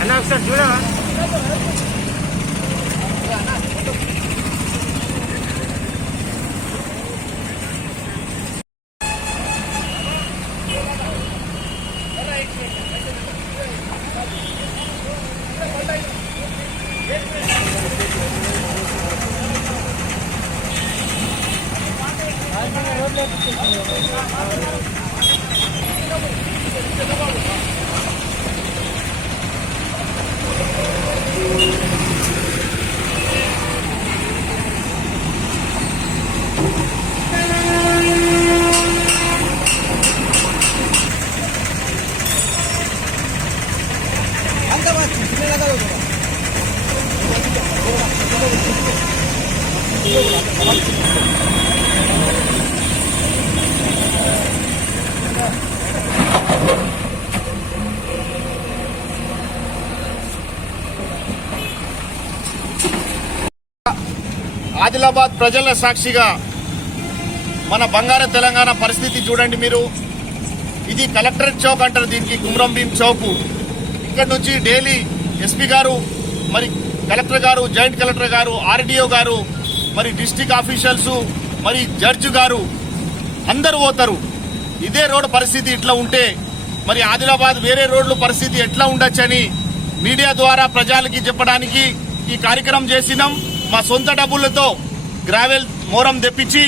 అన్నా ఒకసారి చూడవా? ఆదిలాబాద్ ప్రజల సాక్షిగా మన బంగారు తెలంగాణ పరిస్థితి చూడండి మీరు. ఇది కలెక్టరేట్ చౌక్ అంటారు, దీనికి కుమ్రం భీం చౌక్. ఇక్కడ నుంచి డైలీ ఎస్పీ గారు, మరి కలెక్టర్ గారు, జాయింట్ కలెక్టర్ గారు, ఆర్డీఓ గారు, మరి డిస్టిక్ ఆఫీషియల్స్, మరి జడ్జి గారు అందరూ పోతారు. ఇదే రోడ్డు పరిస్థితి ఇట్లా ఉంటే మరి ఆదిలాబాద్ వేరే రోడ్ల పరిస్థితి ఎట్లా ఉండొచ్చని మీడియా ద్వారా ప్రజలకి చెప్పడానికి ఈ కార్యక్రమం చేసినాం. మా సొంత డబ్బులతో గ్రావెల్ మోరం తెప్పించి,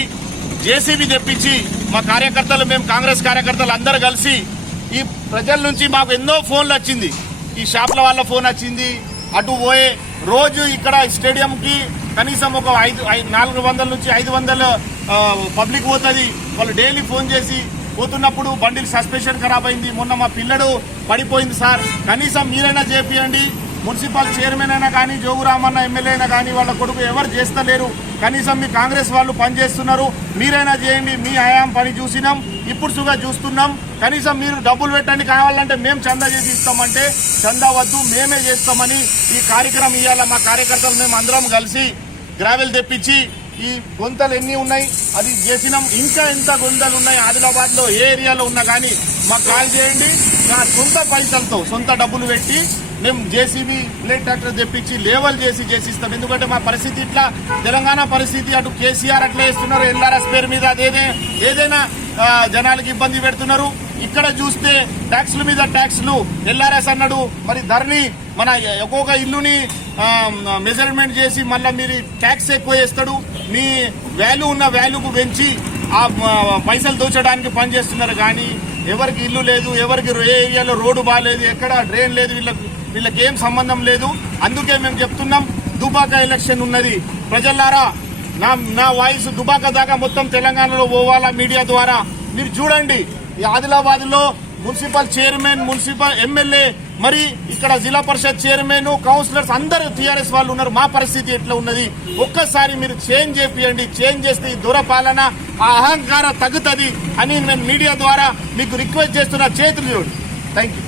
జేసీబీ తెప్పించి మా కార్యకర్తలు, మేము కాంగ్రెస్ కార్యకర్తలు అందరూ కలిసి ఈ ప్రజల నుంచి మాకు ఎన్నో ఫోన్లు వచ్చింది. ఈ షాప్ల వాళ్ళ ఫోన్ వచ్చింది. అటు పోయే రోజు ఇక్కడ స్టేడియంకి కనీసం ఒక 400 నుంచి 500 పబ్లిక్ పోతుంది. వాళ్ళు డైలీ ఫోన్ చేసి పోతున్నప్పుడు బండిల్ సస్పెన్షన్ ఖరాబ్ అయింది, మొన్న మా పిల్లడు పడిపోయింది సార్, కనీసం మీరైనా చేపియండి. మున్సిపల్ చైర్మన్ అయినా కానీ, జోగురామన్న ఎమ్మెల్యే అయినా కానీ వాళ్ళ కొడుకు ఎవరు చేస్తలేరు. కనీసం మీ కాంగ్రెస్ వాళ్ళు పనిచేస్తున్నారు, మీరైనా చేయండి. మీ హయాం పని చూసినాం, ఇప్పుడు సుగా చూస్తున్నాం. కనీసం మీరు డబ్బులు పెట్టండి, కావాలంటే మేము చందా చేసి ఇస్తామంటే చందా వద్దు, మేమే చేస్తామని ఈ కార్యక్రమం ఇవ్వాల. మా కార్యకర్తలు మేము అందరం కలిసి గ్రావెల్ తెప్పించి ఈ గుంతలు ఎన్ని ఉన్నాయి అది చేసినాం. ఇంకా ఎంత గుంతలు ఉన్నాయి ఆదిలాబాద్ లో ఏ ఏరియాలో ఉన్నా కానీ మాకు కాల్ చేయండి. నా సొంత పైసలతో, సొంత డబ్బులు పెట్టి మేము జేసీబీ ప్లేట్ ట్రాక్టర్ తెప్పించి లేవల్ చేసి చేసిస్తాం. ఎందుకంటే మా పరిస్థితి ఇట్లా, తెలంగాణ పరిస్థితి. అటు కేసీఆర్ అట్లా వేస్తున్నారు, ఎల్ఆర్ఎస్ పేరు మీద ఏదైనా జనాలకి ఇబ్బంది పెడుతున్నారు. ఇక్కడ చూస్తే ట్యాక్స్ల మీద ట్యాక్స్లు, ఎల్ఆర్ఎస్ అన్నాడు, మరి ధరణి మన ఒక్కొక్క ఇల్లుని మెజర్మెంట్ చేసి మళ్ళీ మీరు ట్యాక్స్ ఎక్కువ వేస్తాడు. మీ వాల్యూ ఉన్న వాల్యూకు పెంచి ఆ పైసలు దోచడానికి పనిచేస్తున్నారు. కానీ ఎవరికి ఇల్లు లేదు, ఎవరికి ఏ ఏరియాలో రోడ్డు బాగాలేదు, ఎక్కడ డ్రైన్ లేదు, వీళ్ళకి ఏం సంబంధం లేదు. అందుకే మేము చెప్తున్నాం, దుబాక ఎలక్షన్ ఉన్నది. ప్రజలారా, నా వాయిస్ దుబాక దాకా మొత్తం తెలంగాణలో పోవాలా మీడియా ద్వారా. మీరు చూడండి, ఈ ఆదిలాబాద్ లో మున్సిపల్ చైర్మన్, మున్సిపల్ ఎమ్మెల్యే, మరి ఇక్కడ జిల్లా పరిషత్ చైర్మన్, కౌన్సిలర్స్ అందరూ టీఆర్ఎస్ వాళ్ళు ఉన్నారు. మా పరిస్థితి ఎట్లా ఉన్నది ఒక్కసారి మీరు చేంజ్ చేపియండి. చేంజ్ చేస్తే ఈ దురపాలన, ఆ అహంకారం తగ్గుతుంది అని నేను మీడియా ద్వారా మీకు రిక్వెస్ట్ చేస్తున్నా. చేతులు చూడండి. Thank you.